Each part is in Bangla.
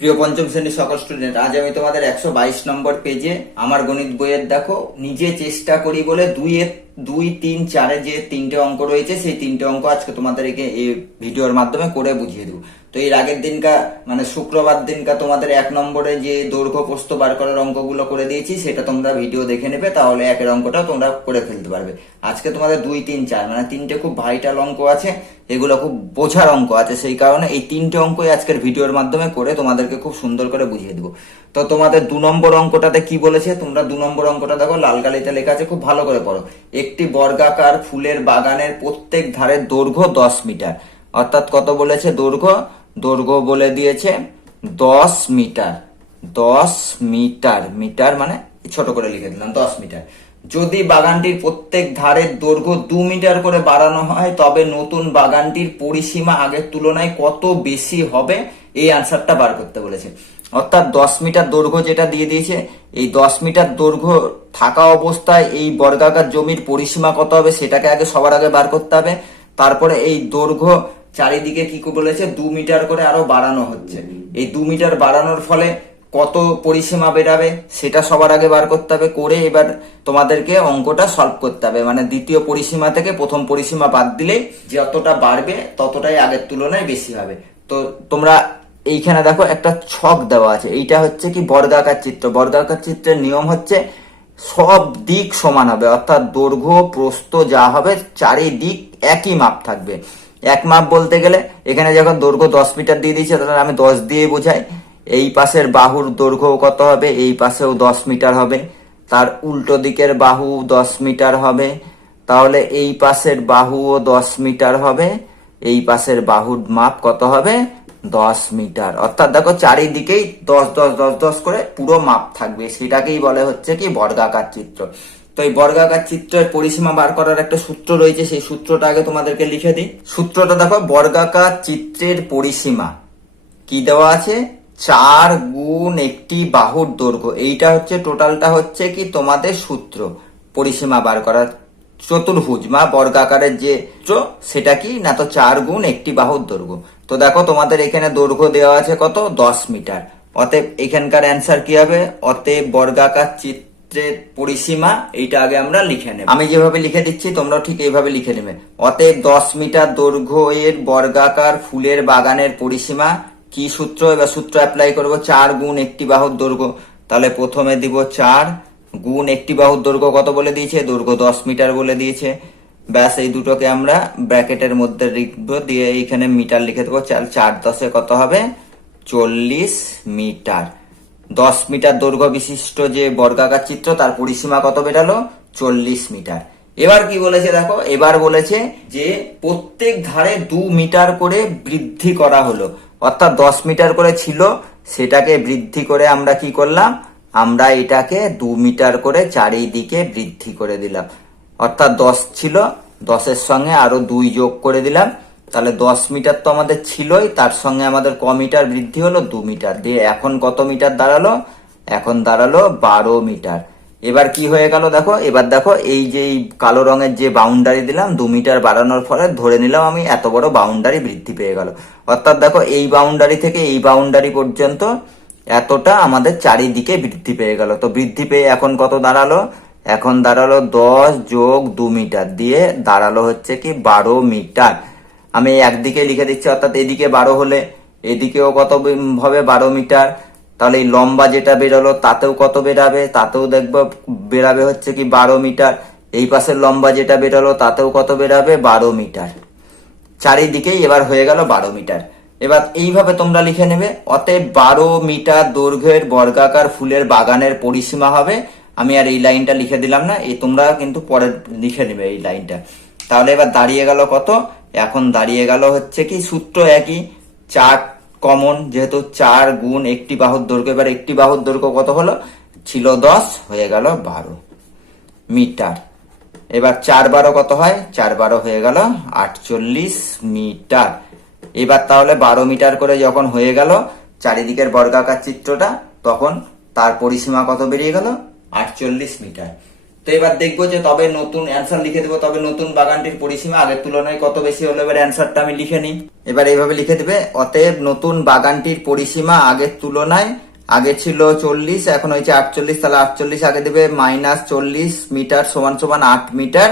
প্রিয় পঞ্চম শ্রেণির সকল স্টুডেন্ট আজ আমি তোমাদের একশো বাইশ নম্বর পেজে আমার গণিত বইয়ের দেখো, নিজে চেষ্টা করি বলে দুই দুই, তিন, চারে যে তিনটে অঙ্ক রয়েছে, সেই তিনটে অঙ্ক আজকে তোমাদেরকে এই ভিডিওর মাধ্যমে করে বুঝিয়ে দেবো। তো এর আগের দিনকা মানে শুক্রবার দিনকা তোমাদের এক নম্বরে যে দৈর্ঘ্য প্রস্থ বার করার অঙ্কগুলো করে দিয়েছি, সেটা তোমরা ভিডিও দেখে নেবে, তাহলে একের অঙ্কটা তোমরা করে ফেলতে পারবে। আজকে তোমাদের দুই, তিন, চার মানে তিনটে খুব ভাইটাল অঙ্ক আছে, এগুলো খুব বোঝার অঙ্ক আছে, সেই কারণে এই তিনটে অঙ্কই আজকের ভিডিওর মাধ্যমে করে তোমাদেরকে খুব সুন্দর করে বুঝিয়ে দেবো। তো তোমাদের দু নম্বর অঙ্কটাতে কি বলেছে? তোমরা দু নম্বর অঙ্কটা দেখো লাল কালিতে লেখা আছে, খুব ভালো করে পড়ো। একটি বর্গাকার ফুলের বাগানের প্রত্যেক ধারের দৈর্ঘ্য দশ মিটার। অর্থাৎ কত বলেছে দৈর্ঘ্য? দৈর্ঘ্য বলে দিয়েছে দশ মিটার দশ মিটার মিটার মানে ছোট করে লিখে দিলাম, দশ মিটার। যদি বাগানটির প্রত্যেক ধারের দৈর্ঘ্য দু মিটার করে বাড়ানো হয়, তবে নতুন বাগানটির পরিসীমা আগের তুলনায় কত বেশি হবে, এই আনসারটা বার করতে বলেছে। অর্থাৎ দশ মিটার দৈর্ঘ্য যেটা দিয়ে দিয়েছে, এই দশ মিটার দৈর্ঘ্য থাকা অবস্থায় এই বর্গাকার জমির পরিসীমা কত হবে, সেটাকে আগে সবার আগে বার করতে হবে। তারপরে এই দৈর্ঘ্য চারিদিকে কি বলেছে, দু মিটার করে আরও বাড়ানো হচ্ছে। এই দু মিটার বাড়ানোর ফলে কত পরিসীমা বেরাবে সেটা সবার আগে বার করতে হবে, করে এবার তোমাদেরকে অঙ্কটা সলভ করতে হবে। মানে দ্বিতীয় পরিসীমা থেকে প্রথম পরিসীমা বাদ দিলেই যতটা বাড়বে, ততটাই আগের তুলনায় বেশি হবে। তো তোমরা এইখানে দেখো, একটা ছক দেওয়া আছে। এইটা হচ্ছে কি বর্গাকার চিত্র। বর্গাকার চিত্রের নিয়ম হচ্ছে সব দিক সমান হবে। অর্থাৎ দৈর্ঘ্য, প্রস্থ যা হবে, চারিদিক একই মাপ থাকবে। এক মাপ বলতে গেলে, এখানে যখন দৈর্ঘ্য দশ মিটার দিয়ে দিয়েছে, তাহলে আমি দশ দিয়ে বোঝাই। এই পাশের বাহুর দৈর্ঘ্য কত হবে? এই পাশেও দশ মিটার হবে। তার উল্টো দিকের বাহু দশ মিটার হবে। তাহলে এই পাশের বাহুও দশ মিটার হবে। এই পাশের বাহুর মাপ কত হবে? দশ মিটার। অর্থাৎ দেখো, চারিদিকেই দশ দশ দশ দশ করে পুরো মাপ থাকবে। সেটাকেই বলে হচ্ছে কি বর্গাকার চিত্র। তো এই বর্গাকার চিত্রের পরিসীমা বার করার একটা সূত্র রয়েছে, সেই সূত্রটা আগে তোমাদেরকে লিখে দিই। সূত্রটা দেখো, বর্গাকার চিত্রের পরিসীমা। কি দেওয়া আছে? চার গুণ একটি বাহুর দৈর্ঘ্য। এইটা হচ্ছে, টোটালটা হচ্ছে কি তোমাদের সূত্র, পরিসীমা বার করার চতুর্ভুজ বা বর্গাকারের যে সেটা কি? না তো চার গুণ একটি বাহুর দৈর্ঘ্য। তো দেখো, তোমাদের এখানে দৈর্ঘ্য দেওয়া আছে কত? দশ মিটার। অতএব এখানকার অ্যান্সার কি হবে? অতএব বর্গাকার চিত্রের পরিসীমা এইটা আগে আমরা লিখে নেব। আমি যেভাবে লিখে দিচ্ছি তোমরা ঠিক এইভাবে লিখে নেবে। অতএব দশ মিটার দৈর্ঘ্য এর বর্গাকার ফুলের বাগানের পরিসীমা, কি সূত্র এবার সূত্র অ্যাপ্লাই করব? চার গুণ একটি বাহুর দৈর্ঘ্য। তাহলে প্রথমে দিব চার গুণ একটি বাহুর দৈর্ঘ্য কত বলে দিয়েছে? দৈর্ঘ্য দশ মিটার বলে দিয়েছে। ব্যাস, এই দুটোকে আমরা ব্র্যাকেটের মধ্যে লিখব, দিয়ে এইখানে মিটার লিখে দেবো। চার চার দশে কত হবে? চল্লিশ মিটার। দশ মিটার দৈর্ঘ্য বিশিষ্ট যে বর্গাকার চিত্র, তার পরিসীমা কত বেরালো চল্লিশ মিটার। এবার কি বলেছে দেখো? এবার বলেছে যে প্রত্যেক ধারে দু মিটার করে বৃদ্ধি করা হলো। অর্থাৎ দশ মিটার করে ছিল, সেটাকে বৃদ্ধি করে আমরা কি করলাম? আমরা এটাকে দু মিটার করে চারিদিকে বৃদ্ধি করে দিলাম। অর্থাৎ দশ ছিল, দশের সঙ্গে আরও দুই যোগ করে দিলাম। তাহলে দশ মিটার তো আমাদের ছিলই, তার সঙ্গে আমাদের ক মিটার বৃদ্ধি হলো দু মিটার। দিয়ে এখন কত মিটার দাঁড়াল? এখন দাঁড়াল বারো মিটার। এবার কি হয়ে গেল দেখো, এবার দেখো এই যে কালো রঙের যে বাউন্ডারি দিলাম, দু মিটার বাড়ানোর ফলে ধরে নিলাম আমি এত বড় বাউন্ডারি বৃদ্ধি পেয়ে গেল। অর্থাৎ দেখো এই বাউন্ডারি থেকে এই বাউন্ডারি পর্যন্ত এতটা আমাদের চারিদিকে বৃদ্ধি পেয়ে গেল। তো বৃদ্ধি পেয়ে এখন কত দাঁড়াল? এখন দাঁড়াল দশ যোগ দু মিটার। দিয়ে দাঁড়াল হচ্ছে কি বারো মিটার। আমি একদিকে লিখে দিচ্ছি, অর্থাৎ এদিকে বারো হলে এদিকেও কত হবে বারো মিটার। তাহলে এই লম্বা যেটা বেরোলো, তাতেও কত বেরাবে? তাতেও দেখব বেরাবে হচ্ছে কি বারো মিটার। এই পাশের লম্বা যেটা বেরোলো, তাতেও কত বেরাবে? বারো মিটার। চারিদিকেই এবার হয়ে গেল বারো মিটার। এবার এইভাবে তোমরা লিখে নেবে, অতএব বারো মিটার দৈর্ঘ্যের বর্গাকার ফুলের বাগানের পরিসীমা হবে। আমি আর এই লাইনটা লিখে দিলাম না, এই তোমরা কিন্তু পরে লিখে নেবে এই লাইনটা। তাহলে এবার দাঁড়িয়ে গেল কত? এখন দাঁড়িয়ে গেল হচ্ছে কি, সূত্র একই। চার কমন, যেহেতু চার গুণ একটি বাহুর দৈর্ঘ্য, এবার একটি বাহুর দৈর্ঘ্য কত হলো? ছিল দশ, হয়ে গেল বারো মিটার। এবার চার বারো কত হয়? চার বারো হয়ে গেল আটচল্লিশ মিটার। এবার তাহলে বারো মিটার করে যখন হয়ে গেল চারিদিকের বর্গাকার চিত্রটা, তখন তার পরিসীমা কত বেরিয়ে গেল? আটচল্লিশ মিটার। তো এবার দেখব যে তবে নতুন অ্যান্সার লিখে দেবো, তবে নতুন বাগানটির পরিসীমা আগের তুলনায় কত বেশি হলো, এবার অ্যান্সারটা আমি লিখে নিই। এবার এইভাবে লিখে দেবে, অতএব নতুন বাগানটির পরিসীমা আগের তুলনায়, আগে ছিল চল্লিশ, এখন হয়েছে আটচল্লিশ, তাহলে আটচল্লিশ আগে দেবে মাইনাস চল্লিশ মিটার সমান সমান আট মিটার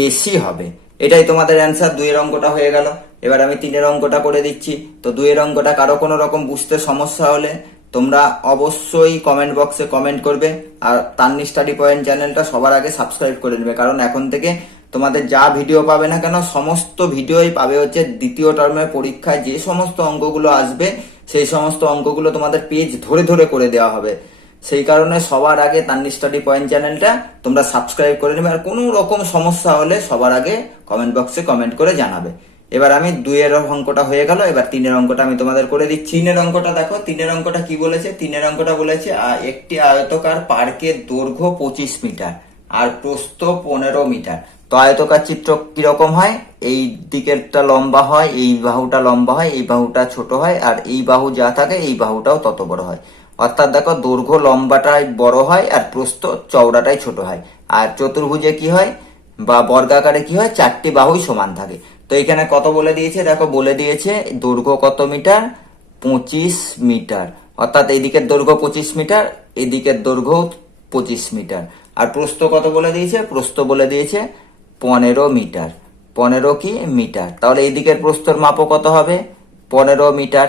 বেশি হবে। এটাই তোমাদের অ্যান্সার দুইয়ের অঙ্কটা হয়ে গেল। এবার আমি তিনের অঙ্কটা করে দিচ্ছি। তো দুইয়ের অঙ্কটা কারও কোনো রকম বুঝতে সমস্যা হলে তোমরা অবশ্যই কমেন্ট বক্সে কমেন্ট করবে, আর তান্নি স্টাডি পয়েন্ট চ্যানেলটা সবার আগে সাবস্ক্রাইব করে নেবে, কারণ এখন থেকে তোমাদের যা ভিডিও পাবে না কেন, সমস্ত ভিডিওই পাবে হচ্ছে দ্বিতীয় টার্মের পরীক্ষায়, যে সমস্ত অঙ্কগুলো আসবে, সেই সমস্ত অঙ্কগুলো তোমাদের পেজ ধরে ধরে করে দেওয়া হবে। সেই কারণে সবার আগে তান্নি স্টাডি পয়েন্ট চ্যানেলটা তোমরা সাবস্ক্রাইব করে নেবে, আর কোনো রকম সমস্যা হলে সবার আগে কমেন্ট বক্সে কমেন্ট করে জানাবে। এবার আমি দুইয়ের অঙ্কটা হয়ে গেল, এবার তিনের অঙ্কটা আমি তোমাদের করে দিচ্ছি। তিনের অঙ্কটা দেখো, তিনের অঙ্কটা কি বলেছে? তিনের অঙ্কটা বলেছে একটি আয়তকার পার্কের দৈর্ঘ্য পঁচিশ মিটার আর প্রস্থ পনেরো মিটার। তো আয়তকার চিত্র কীরকম হয়? এই দিকেরটা লম্বা হয়, এই বাহুটা লম্বা হয়, এই বাহুটা ছোট হয়, আর এই বাহু যা থাকে, এই বাহুটাও তত বড় হয়। অর্থাৎ দেখো, দৈর্ঘ্য লম্বাটাই বড় হয় আর প্রস্থ চওড়াটাই ছোট হয়। আর চতুর্ভুজে কি হয়? বা বর্গাকারে কি হয়? চারটি বাহুই সমান থাকে। তো এখানে কত বলে দিয়েছে? দেখো, বলে দিয়েছে দৈর্ঘ্য কত মিটার? পঁচিশ মিটার। অর্থাৎ এই দিকের দৈর্ঘ্য পঁচিশ মিটার এদিকের দৈর্ঘ্য পঁচিশ মিটার। আর প্রস্থ কত বলে দিয়েছে? প্রস্থ বলে দিয়েছে পনেরো মিটার। পনেরো কি মিটার? তাহলে এই প্রস্তর মাপও কত হবে? পনেরো মিটার।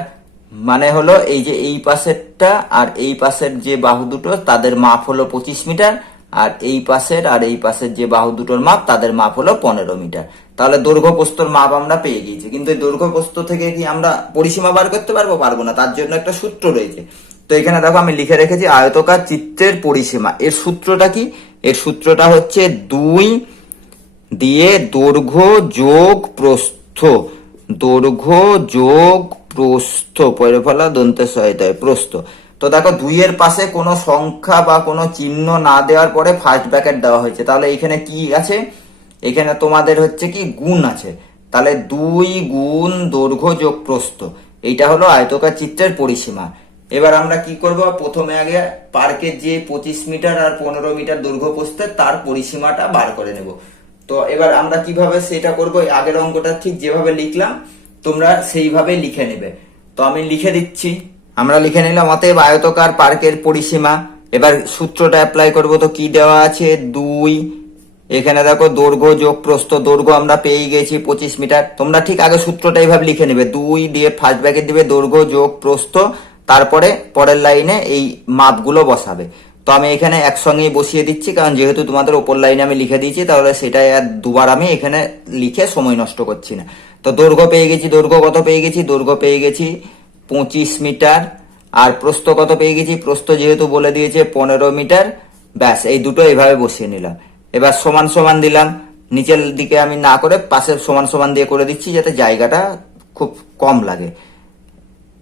মানে হলো এই যে এই পাশেরটা আর এই পাশের যে বাহু দুটো, তাদের মাপ হলো পঁচিশ মিটার। আর এই পাশের আর এই পাশের যে বাহু দুটোর মাপ, তাদের মাপ হলো পনেরো মিটার। তাহলে দৈর্ঘ্য প্রস্তর মাপ আমরা পেয়ে গিয়েছি। কিন্তু এই দৈর্ঘ্য প্রস্থ থেকে কি আমরা পরিসীমা বার করতে পারব? পারব না। তার জন্য একটা সূত্র রয়েছে। তো এখানে দেখো, আমি লিখে রেখেছি আয়তকার চিত্রের পরিসীমা। এর সূত্রটা কি? এর সূত্রটা হচ্ছে দুই দিয়ে দৈর্ঘ্য যোগ প্রস্থ। দৈর্ঘ্য যোগ প্রস্থ। পরে ফেলা দন্তের সহায়তায় প্রস্থ। তো দেখো দুইয়ের পাশে কোনো সংখ্যা বা কোনো চিহ্ন না দেওয়ার পরে ফার্স্ট ব্র্যাকেট দেওয়া হয়েছে। তাহলে এখানে কি আছে? এখানে তোমাদের হচ্ছে কি গুণ আছে। তাহলে দুই গুণ দৈর্ঘ্য যোগ প্রস্থ। এইটা হলো আয়তকার চিত্রের পরিসীমা। এবার আমরা কি করব? প্রথমে আগে পার্কের যে পঁচিশ মিটার আর পনেরো মিটার দৈর্ঘ্য প্রস্থের, তার পরিসীমাটা বার করে নেব। তো এবার আমরা কীভাবে সেটা করব? আগের অঙ্কটা ঠিক যেভাবে লিখলাম, তোমরা সেইভাবে লিখে নেবে। তো আমি লিখে দিচ্ছি। আমরা লিখে নিলাম, অতএব আয়তকার পার্কের পরিসীমা। এবার সূত্রটা অ্যাপ্লাই করব তো কি দেওয়া আছে? দুই। এখানে দেখো দৈর্ঘ্য যোগ প্রস্থ দৈর্ঘ্য আমরা পেয়ে গেছি পঁচিশ মিটার। তোমরা ঠিক আগে সূত্রটা এইভাবে লিখে নেবে। দুই দিয়ে ফার্স্ট ব্র্যাকেট দিবে দৈর্ঘ্য যোগ প্রস্থ তারপরে পরের লাইনে এই মাপগুলো বসাবে। তো আমি এখানে একসঙ্গেই বসিয়ে দিচ্ছি, কারণ যেহেতু তোমাদের ওপর লাইনে আমি লিখে দিয়েছি, তাহলে সেটাই আর দুবার আমি এখানে লিখে সময় নষ্ট করছি না। তো দৈর্ঘ্য পেয়ে গেছি, দৈর্ঘ্য কত পেয়ে গেছি? দৈর্ঘ্য পেয়ে গেছি পঁচিশ মিটার। আর প্রস্থ কত পেয়ে গেছি? প্রস্থ যেহেতু বলে দিয়েছে পনেরো মিটার। ব্যাস, এই দুটো এইভাবে বসিয়ে নিলাম। এবার সমান সমান দিলাম। নিচের দিকে আমি না করে পাশের সমান সমান দিয়ে করে দিচ্ছি যাতে জায়গাটা খুব কম লাগে।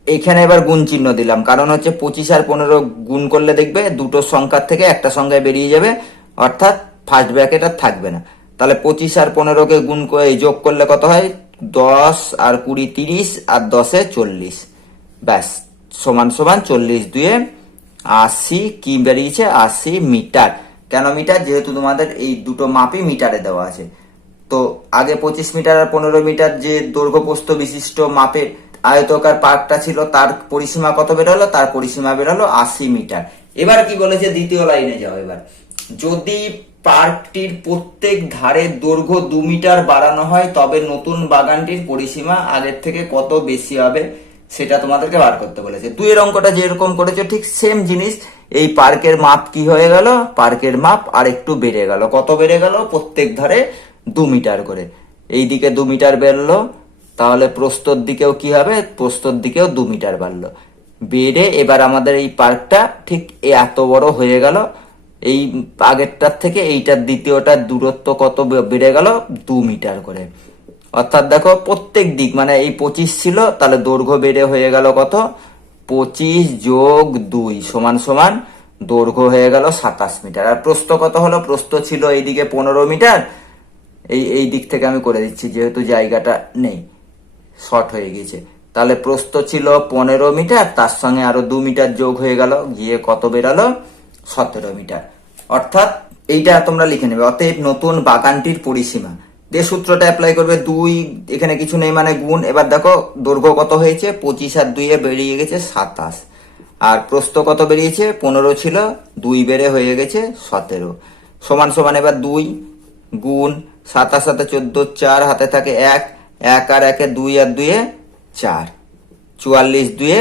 এইখানে এবার গুণ চিহ্ন দিলাম। কারণ হচ্ছে পঁচিশ আর পনেরো গুণ করলে দেখবে দুটো সংখ্যার থেকে একটা সংখ্যায় বেরিয়ে যাবে। অর্থাৎ ফার্স্ট ব্র্যাকেট আর থাকবে না। তাহলে পঁচিশ আর পনেরোকে গুণ করে যোগ করলে কত হয়? দশ আর কুড়ি তিরিশ আর দশে চল্লিশ। ব্যাস, সমান সমান চল্লিশ দুয়ে আশি কি বেরিয়েছে? আশি মিটার। কেন মিটার? যেহেতু তোমাদের এই দুটো মাপই মিটারে দেওয়া আছে। তো আগে পঁচিশ মিটার আর পনেরো মিটার যে দৈর্ঘ্য প্রস্থ বিশিষ্ট মাপের আয়তকার পার্কটা ছিল, তার পরিসীমা কত বেরোলো? তার পরিসীমা বেরোলো আশি মিটার। এবার কি বলেছে? দ্বিতীয় লাইনে যাও এবার। যদি পার্কটির প্রত্যেক ধারে দৈর্ঘ্য দু মিটার বাড়ানো হয়, তবে নতুন বাগানটির পরিসীমা আগের থেকে কত বেশি হবে? সেটা তোমাদেরকে বার করতে বলেছে। দুইয়ের অঙ্কটা যেরকম করেছ, ঠিক সেম জিনিস। এই পার্কের মাপ কি হয়ে গেল? পার্কের মাপ আর একটু বেড়ে গেল। কত বেড়ে গেল? প্রত্যেক ধারে দু মিটার করে। এই দিকে দু মিটার বেরলো তাহলে প্রস্তর দিকেও কি হবে? প্রস্তর দিকেও দু মিটার বাড়লো। বেড়ে এবার আমাদের এই পার্কটা ঠিক এত বড় হয়ে গেল। এই আগেরটার থেকে এইটার দ্বিতীয়টার দূরত্ব কত বেড়ে গেল? দু মিটার করে। অর্থাৎ দেখো প্রত্যেক দিক মানে এই পঁচিশ ছিল, তাহলে দৈর্ঘ্য বেড়ে হয়ে গেল কত? পঁচিশ যোগ দুই সমান সমান দৈর্ঘ্য হয়ে গেল সাতাশ মিটার। আর প্রস্থ কত হলো? প্রস্থ ছিল এইদিকে পনেরো মিটার। এই এই দিক থেকে আমি করে দিচ্ছি, যেহেতু জায়গাটা নেই, শর্ট হয়ে গেছে তাহলে প্রস্থ ছিল পনেরো মিটার, তার সঙ্গে আরও দু মিটার যোগ হয়ে গেল, গিয়ে কত বেরালো? সতেরো মিটার। অর্থাৎ এইটা তোমরা লিখে নেবে। অতএব নতুন বাগানটির পরিসীমা। যে সূত্রটা অ্যাপ্লাই করবে, দুই, এখানে কিছু নেই মানে গুণ। এবার দেখো, দৈর্ঘ্য কত হয়েছে? পঁচিশ আর দুইয়ে বেরিয়ে গেছে সাতাশ। আর প্রস্থ কত বেরিয়েছে? পনেরো ছিল, দুই বেড়ে হয়ে গেছে সতেরো। সমান সমান এবার দুই, গুণ, সাতাশ সাথে চোদ্দ, চার, হাতে থাকে এক এক আর একে দুই আর দুয়ে চার। চুয়াল্লিশ দুয়ে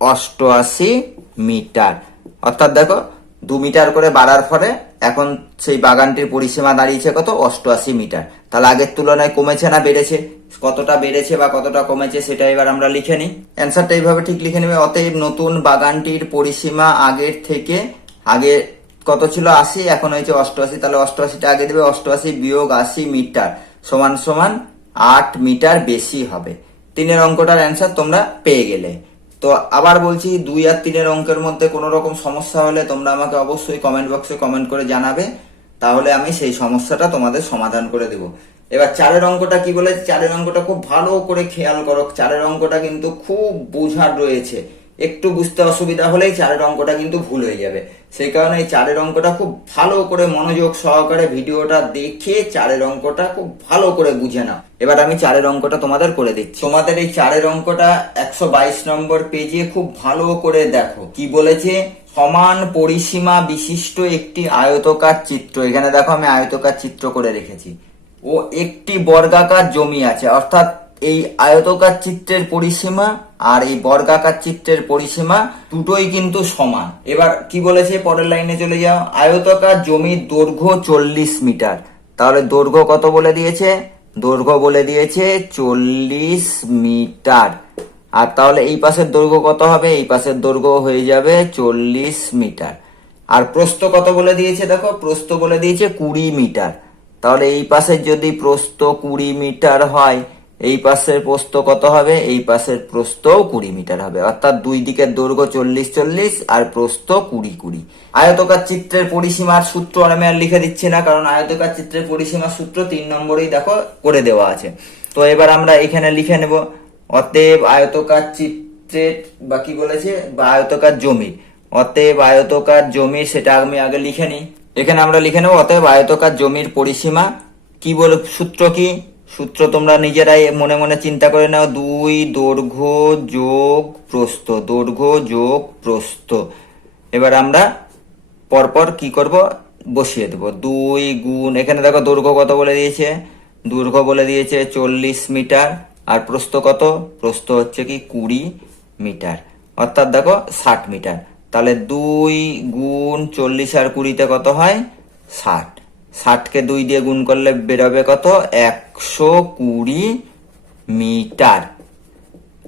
অষ্টআশি মিটার। অর্থাৎ দেখো দু মিটার করে বাড়ার ফলে এখন সেই বাগানটির পরিসীমা দাঁড়িয়েছে কত? অষ্টআশি মিটার। তাহলে আগের তুলনায় কমেছে না বেড়েছে? কতটা বেড়েছে বা কতটা কমেছে সেটা এবার আমরা লিখে নিই। অ্যান্সারটা এইভাবে ঠিক লিখে নেবে। অতএব নতুন বাগানটির পরিসীমা আগের থেকে, আগে কত ছিল? আশি, এখন হয়েছে অষ্টআশি। তাহলে অষ্টআশিটা আগে দেবে। অষ্টআশি বিয়োগ আশি মিটার সমান সমান আট মিটার বেশি হবে। তিনের অঙ্কটার অ্যান্সার তোমরা পেয়ে গেলে। তো আবার বলছি দুই আর তিনের অঙ্কের মধ্যে কোনো রকম সমস্যা হলে তোমরা আমাকে অবশ্যই কমেন্ট বক্সে কমেন্ট করে জানাবে। তাহলে আমি সেই সমস্যাটা তোমাদের সমাধান করে দেব। এবার চারের অঙ্কটা কি বলে চারের অঙ্কটা খুব ভালো করে খেয়াল করো। চারের অঙ্কটা কিন্তু খুব বোঝার রয়েছে। একটু বুঝতে অসুবিধা হলেই চারের অঙ্কটা কিন্তু ভুল হয়ে যাবে। সেই কারণে এই চারের অঙ্কটা খুব ভালো করে মনোযোগ সহকারে ভিডিওটা দেখে চারের অঙ্কটা খুব ভালো করে বুঝে নাও। এবার আমি চারের অঙ্কটা তোমাদের করে দিচ্ছি। তোমাদের এই চারের অঙ্কটা একশো বাইশ নম্বর পেজে খুব ভালো করে দেখো। কি বলেছে? সমান পরিসীমা বিশিষ্ট একটি আয়তকার চিত্র। এখানে দেখো আমি আয়তকার চিত্র করে রেখেছি। ও একটি বর্গাকার জমি আছে। অর্থাৎ এই আয়তকার চিত্রের পরিসীমা আর এই বর্গাকার চিত্রের পরিসীমা দুটোই কিন্তু সমান। এবার কি বলেছে পরের লাইনে চলে যাও। আয়তকার জমির দৈর্ঘ্য চল্লিশ মিটার। তাহলে দৈর্ঘ্য কত বলে দিয়েছে? দৈর্ঘ্য বলে দিয়েছে চল্লিশ মিটার। আর তাহলে এই পাশের দৈর্ঘ্য কত হবে? এই পাশের দৈর্ঘ্য হয়ে যাবে চল্লিশ মিটার। আর প্রস্থ কত বলে দিয়েছে দেখো? প্রস্থ বলে দিয়েছে কুড়ি মিটার। তাহলে এই পাশের যদি প্রস্থ কুড়ি মিটার হয় এই পাশের প্রস্থ কত হবে? এই পাশের প্রস্থও কুড়ি মিটার হবে। অর্থাৎ দুই দিকের দৈর্ঘ্য চল্লিশ চল্লিশ আর প্রস্থ কুড়ি কুড়ি। আয়তকার চিত্রের পরিসীমার সূত্র আমি আর লিখে দিচ্ছি না, কারণ আয়তকার চিত্রের পরিসীমার সূত্র তিন নম্বরেই দেখো করে দেওয়া আছে। তো এবার আমরা এখানে লিখে নেব, অতএব আয়তকার চিত্রের বা কি বলেছে? বা আয়তকার জমি অতএব আয়তকার জমি সেটা আমি আগে লিখে নিই। এখানে আমরা লিখে নেব, অতএব আয়তকার জমির পরিসীমা কি বল সূত্র কি? সূত্র তোমরা নিজেরাই মনে মনে চিন্তা করে নাও। দুই, দৈর্ঘ্য, যোগ, প্রস্থ। দৈর্ঘ্য, যোগ, প্রস্থ। এবার আমরা পরপর কি করব? বসিয়ে দেবো। দুই গুণ, এখানে দেখো দৈর্ঘ্য কত বলে দিয়েছে? দৈর্ঘ্য বলে দিয়েছে চল্লিশ মিটার। আর প্রস্থ কত? প্রস্থ হচ্ছে কি কুড়ি মিটার। অর্থাৎ দেখো ষাট মিটার। তাহলে দুই গুণ চল্লিশ আর কুড়িতে কত হয়? ষাট। ষাটকে দুই দিয়ে গুণ করলে বেরোবে কত? একশো কুড়ি মিটার।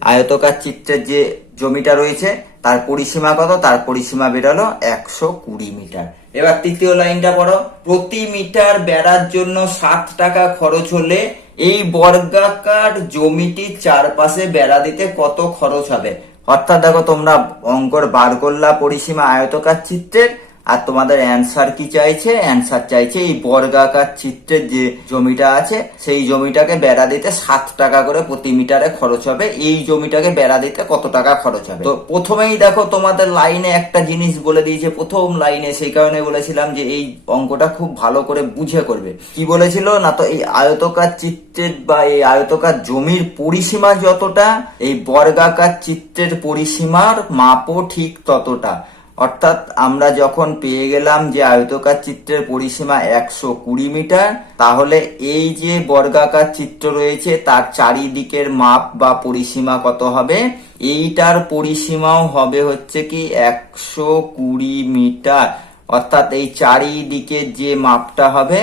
আয়তকার চিত্রের যে জমিটা রয়েছে, তার পরিসীমা কত? তার পরিসীমা বেরোলো একশো কুড়ি মিটার। এবার তৃতীয় লাইনটা পড়ো। প্রতি মিটার বেড়ার জন্য ষাট টাকা খরচ হলে এই বর্গাকার জমিটির চারপাশে বেড়া দিতে কত খরচ হবে? অর্থাৎ দেখো, তোমরা অঙ্কর বার করলা পরিসীমা আয়তকার চিত্রের আর তোমাদের অ্যান্সার কি চাইছে? অ্যান্সার চাইছে এই বর্গাকার চিত্রের যে জমিটা আছে, সেই জমিটাকে বেড়া দিতে সাত টাকা করে প্রতি মিটারে খরচ হবে। এই জমিটাকে বেড়া দিতে কত টাকা খরচ হবে? তো প্রথমেই দেখো, তোমাদের লাইনে একটা জিনিস বলে দিয়েছে, প্রথম লাইনে সেই কারণে বলেছিলাম যে এই অঙ্কটা খুব ভালো করে বুঝে করবে। কি বলেছিল? না তো এই আয়তকার চিত্রের বা এই আয়তকার জমির পরিসীমা যতটা, এই বর্গাকার চিত্রের পরিসীমার মাপও ঠিক ততটা। অর্থাৎ আমরা যখন পেয়ে গেলাম যে আয়তকার চিত্রের পরিসীমা একশো কুড়ি মিটার, তাহলে এই যে বর্গাকার চিত্র রয়েছে, তার চারিদিকের মাপ বা পরিসীমা কত হবে? এইটার পরিসীমাও হবে হচ্ছে কি একশো কুড়ি মিটার। অর্থাৎ এই চারিদিকের যে মাপটা হবে,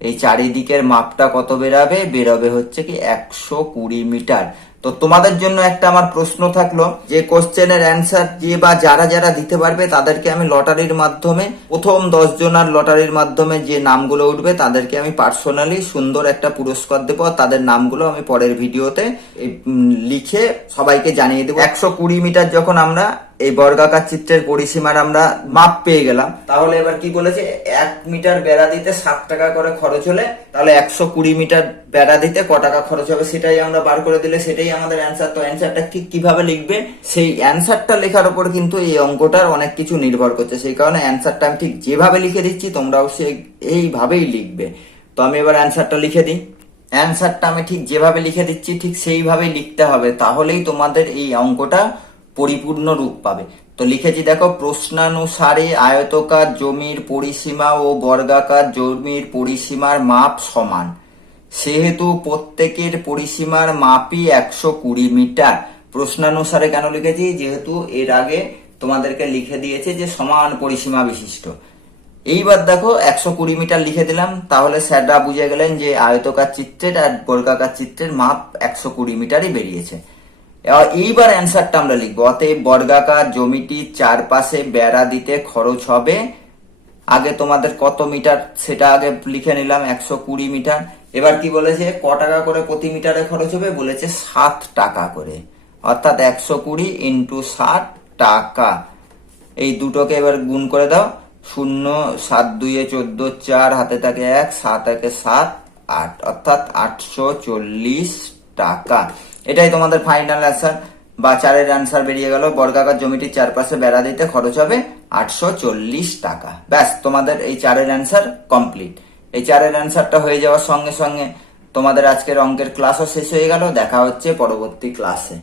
এই চারিদিকের মাপটা কত বেরাবে? বেরোবে হচ্ছে কি একশো কুড়ি মিটার। তো তোমাদের জন্য একটা আমার প্রশ্ন থাকল যে কোশ্চেনের অ্যান্সার যে বা যারা যারা দিতে পারবে তাদেরকে আমি লটারির মাধ্যমে, প্রথম দশ জনার লটারির মাধ্যমে যে নামগুলো উঠবে তাদেরকে আমি পার্সোনালি সুন্দর একটা পুরস্কার দেবো তাদের নামগুলো আমি পরের ভিডিওতে লিখে সবাইকে জানিয়ে দেবো। একশো কুড়ি মিটার যখন আমরা এই বর্গাকার চিত্রের পরিসীমার আমরা মাপ পেয়ে গেলাম, তাহলে এবার কি বলেছে এক মিটার বেড়া দিতে সাত টাকা করে খরচ হলে তাহলে একশো কুড়ি মিটার বেড়া দিতে, ক টাকা খরচ হবে সেটাই আমরা বার করে দিলে সেটাই আমাদের অ্যান্সার তো অ্যান্সারটা ঠিক কীভাবে লিখবে? সেই অ্যান্সারটা লেখার উপর কিন্তু এই অঙ্কটার অনেক কিছু নির্ভর করছে। সেই কারণে অ্যান্সারটা আমি ঠিক যেভাবে লিখে দিচ্ছি, তোমরাও সেই এইভাবেই লিখবে। তো আমি এবার অ্যান্সারটা লিখে দিই। অ্যান্সারটা আমি ঠিক যেভাবে লিখে দিচ্ছি, ঠিক সেইভাবেই লিখতে হবে, তাহলেই তোমাদের এই অঙ্কটা পরিপূর্ণ রূপ পাবে। তো লিখেছি, দেখো, প্রশ্নানুসারে আয়তকার জমির পরিসীমা ও বর্গাকার জমির পরিসীমার মাপ সমান। সেহেতু প্রত্যেকের পরিসীমার মাপই একশো কুড়ি মিটার। প্রশ্নানুসারে কেন লিখেছি? যেহেতু এর আগে তোমাদেরকে লিখে দিয়েছে যে সমান পরিসীমা বিশিষ্ট। এইবার দেখো, একশো কুড়ি মিটার লিখে দিলাম। তাহলে স্যাররা বুঝে গেলেন যে আয়তকার চিত্রের আর বর্গাকার চিত্রের মাপ একশো কুড়ি মিটারই বেরিয়েছে। এইবার অ্যান্সারটা আমরা লিখব। অতএব বর্গাকার জমিটির চারপাশে বেড়া দিতে খরচ হবে। আগে তোমাদের কত মিটার? সেটা আগে লিখে নিলাম, একশো কুড়ি মিটার। এবার কি বলেছে? ক টাকা করে প্রতি মিটারে খরচ হবে? বলেছে সাত টাকা করে। অর্থাৎ একশো কুড়ি ইন্টু সাত টাকা। এই দুটোকে এবার গুণ করে দাও। শূন্য, সাত দুইয়ে চোদ্দ, চার, হাতে থাকে এক, সাত একে সাত, আট। অর্থাৎ আটশো চল্লিশ টাকা। এটাই তোমাদের ফাইনাল অ্যান্সার বা চারের অ্যান্সার বেরিয়ে গেল। বর্গাকার জমিটির চারপাশে বেড়া দিতে খরচ হবে আটশো চল্লিশ টাকা। ব্যাস, তোমাদের এই চারের অ্যান্সার কমপ্লিট এই চারের অ্যান্সারটা হয়ে যাওয়ার সঙ্গে সঙ্গে তোমাদের আজকের অঙ্কের ক্লাসও শেষ হয়ে গেল, দেখা হচ্ছে পরবর্তী ক্লাসে